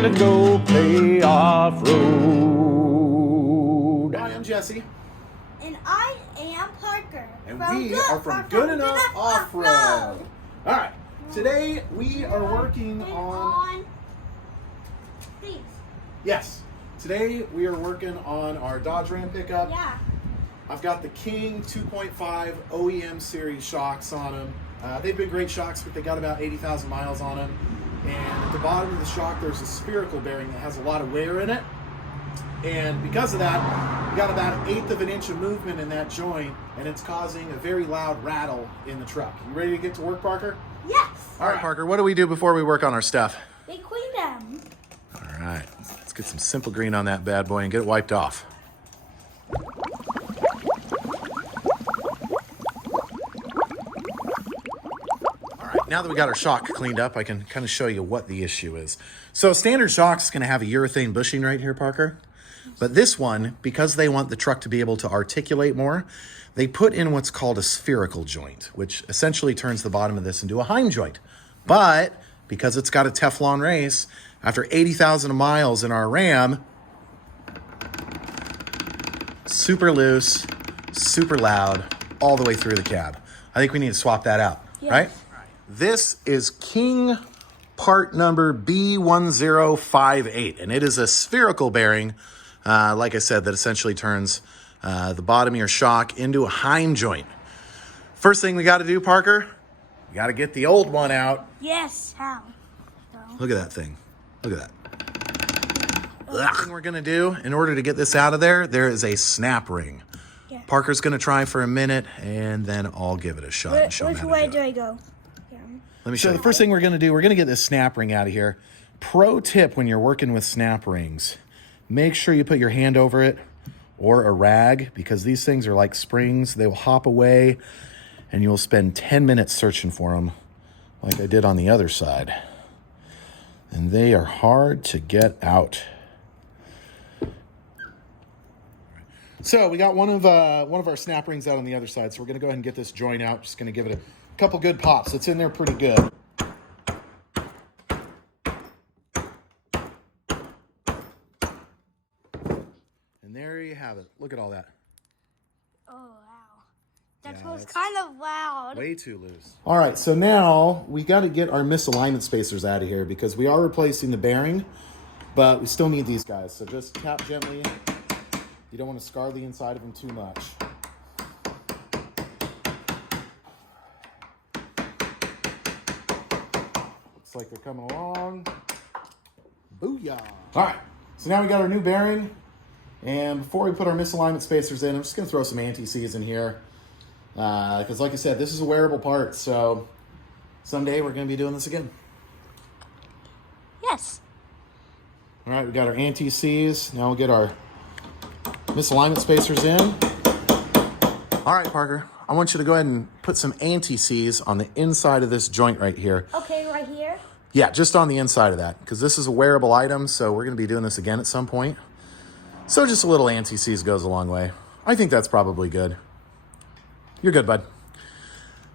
let's go play off-road. Hi, I'm Jesse. And I am Parker. And we are from Good Enough Off-Road. All right, today we are working on... These. Yes, today we are working on our Dodge Ram pickup. Yeah. I've got the King 2.5 OEM series shocks on them. They've been great shocks, but they got about 80,000 miles on them. And at the bottom of the shock, there's a spherical bearing that has a lot of wear in it. And because of that, we got about 1/8 of an inch of movement in that joint, and it's causing a very loud rattle in the truck. You ready to get to work, Parker? Yes. All right, Parker, what do we do before we work on our stuff? We clean them. All right, let's get some simple green on that bad boy and get it wiped off. Now that we got our shock cleaned up, I can kind of show you what the issue is. So standard shock is going to have a urethane bushing right here, Parker. But this one, because they want the truck to be able to articulate more, they put in what's called a spherical joint, which essentially turns the bottom of this into a Heim joint. But because it's got a Teflon race, after 80,000 miles in our Ram, super loose, super loud, all the way through the cab. I think we need to swap that out, right? This is King part number B1058, and it is a spherical bearing, like I said, that essentially turns the bottom of your shock into a Heim joint. First thing we got to do, Parker, we got to get the old one out. Yes. How? Look at that thing. Look at that. The thing we're going to do, in order to get this out of there, there is a snap ring. Yeah. Parker's going to try for a minute, and then I'll give it a shot and show him how to Which way do do it. I go? Let me show you. The first thing we're going to do, we're going to get this snap ring out of here. Pro tip when you're working with snap rings, make sure you put your hand over it or a rag, because these things are like springs. They will hop away and you'll spend 10 minutes searching for them like I did on the other side. And they are hard to get out. So we got one of our snap rings out on the other side. So we're going to go ahead and get this joint out. Just going to give it a couple good pops. It's in there pretty good. And there you have it. Look at all that. Oh, wow. That Yeah, was that's kind of loud. Way too loose. All right, so now we got to get our misalignment spacers out of here because we are replacing the bearing, but we still need these guys. So just tap gently. You don't want to scar the inside of them too much. Looks like they're coming along. Booyah. All right, so now we got our new bearing. And before we put our misalignment spacers in, I'm just gonna throw some anti-seize in here. Because like I said, this is a wearable part, so someday we're gonna be doing this again. Yes. All right, we got our anti-seize. Now we'll get our misalignment spacers in. All right, Parker, I want you to go ahead and put some anti-seize on the inside of this joint right here. Okay, right here. Yeah, just on the inside of that, because this is a wearable item, so we're gonna be doing this again at some point. So just a little anti-seize goes a long way. I think that's probably good. You're good, bud.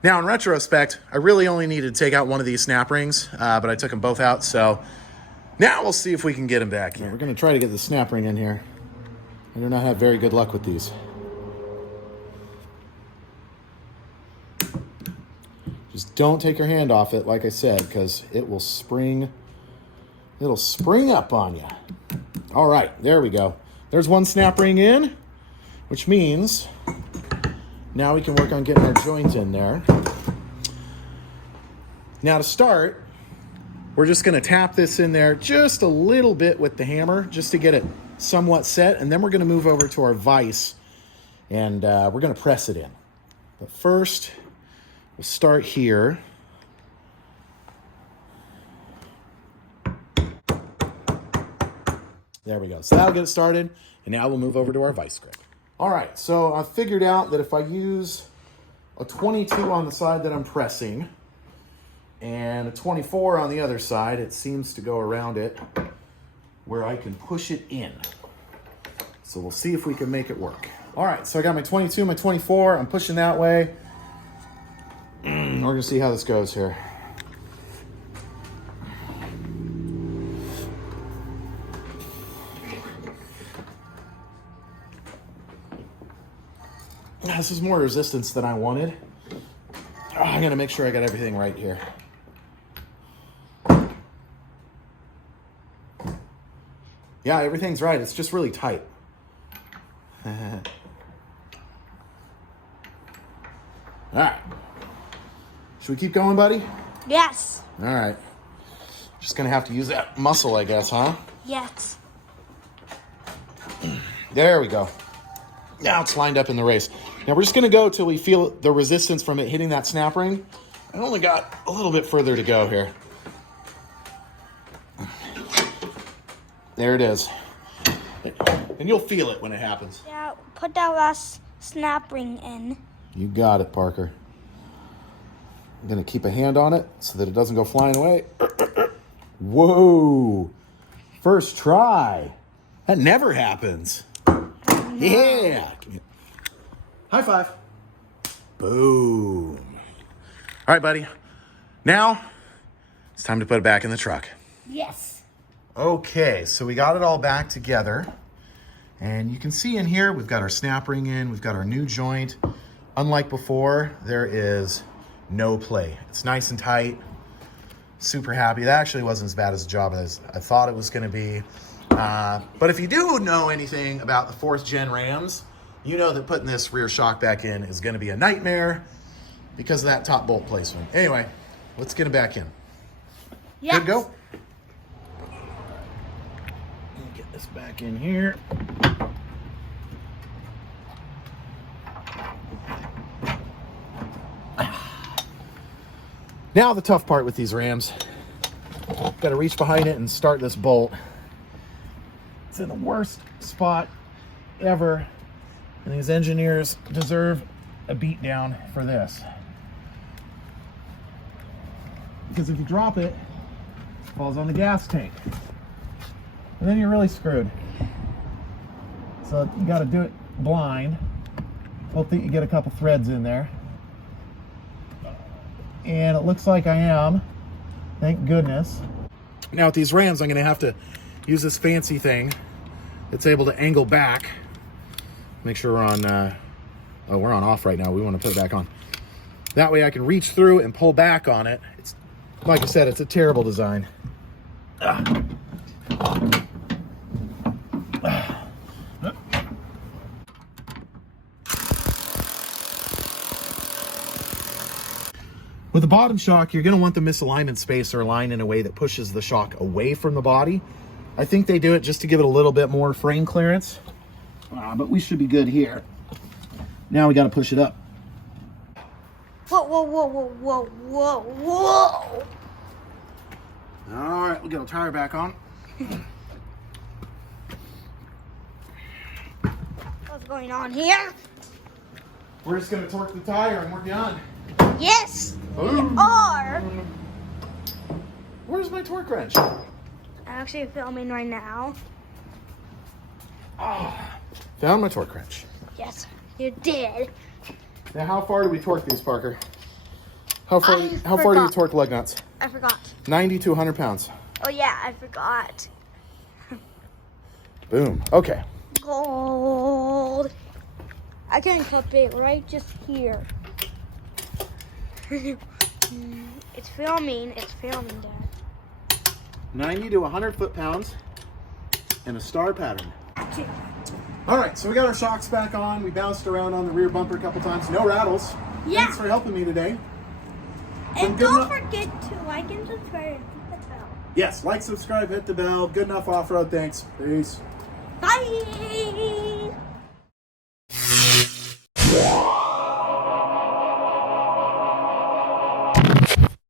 Now, in retrospect, I really only needed to take out one of these snap rings, but I took them both out, so now we'll see if we can get them back in. We're gonna try to get the snap ring in here. I do not have very good luck with these. Just don't take your hand off it, like I said, because it will spring. It'll spring up on you. All right, there we go. There's one snap ring in, which means now we can work on getting our joint in there. Now to start, we're just gonna tap this in there just a little bit with the hammer, just to get it somewhat set, and then we're gonna move over to our vise, and we're gonna press it in. But first, we'll start here. There we go. So that'll get it started, and now we'll move over to our vice grip. All right, so I figured out that if I use a 22 on the side that I'm pressing and a 24 on the other side, it seems to go around it where I can push it in. So we'll see if we can make it work. All right, so I got my 22, my 24. I'm pushing that way. We're gonna see how this goes here. This is more resistance than I wanted. I'm gonna make sure I got everything right here. Yeah, everything's right. It's just really tight. All right. Should we keep going, buddy? Yes. All right. Just gonna have to use that muscle, I guess, huh? Yes. There we go. Now it's lined up in the race. Now we're just gonna go till we feel the resistance from it hitting that snap ring. I only got a little bit further to go here. There it is. And you'll feel it when it happens. Yeah, put that last snap ring in. You got it, Parker. I'm gonna keep a hand on it so that it doesn't go flying away. Whoa! First try. That never happens. Yeah. High five. Boom. All right, buddy. Now it's time to put it back in the truck. Yes. Okay, so we got it all back together. And you can see in here, we've got our snap ring in, we've got our new joint. Unlike before, there is no play. It's nice and tight. Super happy. That actually wasn't as bad as a job as I thought it was gonna be. But if you do know anything about the 4th gen Rams, you know that putting this rear shock back in is gonna be a nightmare because of that top bolt placement. Anyway, let's get it back in. Yes. Good to go? Get this back in here. Now the tough part with these Rams. Got to reach behind it and start this bolt. It's in the worst spot ever. And these engineers deserve a beat down for this. Because if you drop it, it falls on the gas tank. And then you're really screwed. So you got to do it blind. Hope that you get a couple threads in there. And it looks like I am. Thank goodness. Now with these Rams, I'm going to have to use this fancy thing that's able to angle back. Make sure we're on, oh, we're on off right now. We want to put it back on. That way I can reach through and pull back on it. It's, like I said, it's a terrible design. With the bottom shock, you're going to want the misalignment spacer aligned in a way that pushes the shock away from the body. I think they do it just to give it a little bit more frame clearance, but we should be good here. Now we got to push it up. Whoa, whoa, whoa, whoa, whoa, whoa, whoa. All right, we'll get our tire back on. What's going on here? We're just going to torque the tire and we're done. Yes. Boom. Or Where's my torque wrench? I'm actually filming right now. Found my torque wrench. Yes, you did. Now, how far do we torque these, Parker? How far do you forgot. torque lug nuts? I forgot. 90 to 100 pounds. Oh yeah, I forgot. Boom. Okay. Gold. I can cup it right just here. It's filming. It's filming, Dad. 90 to 100 foot-pounds and a star pattern. Okay. All right, so we got our shocks back on. We bounced around on the rear bumper a couple times. No rattles. Yeah. Thanks for helping me today. And good don't enough- forget to like and subscribe and hit the bell. Yes, like, subscribe, hit the bell. Good enough off-road. Thanks. Peace. Bye.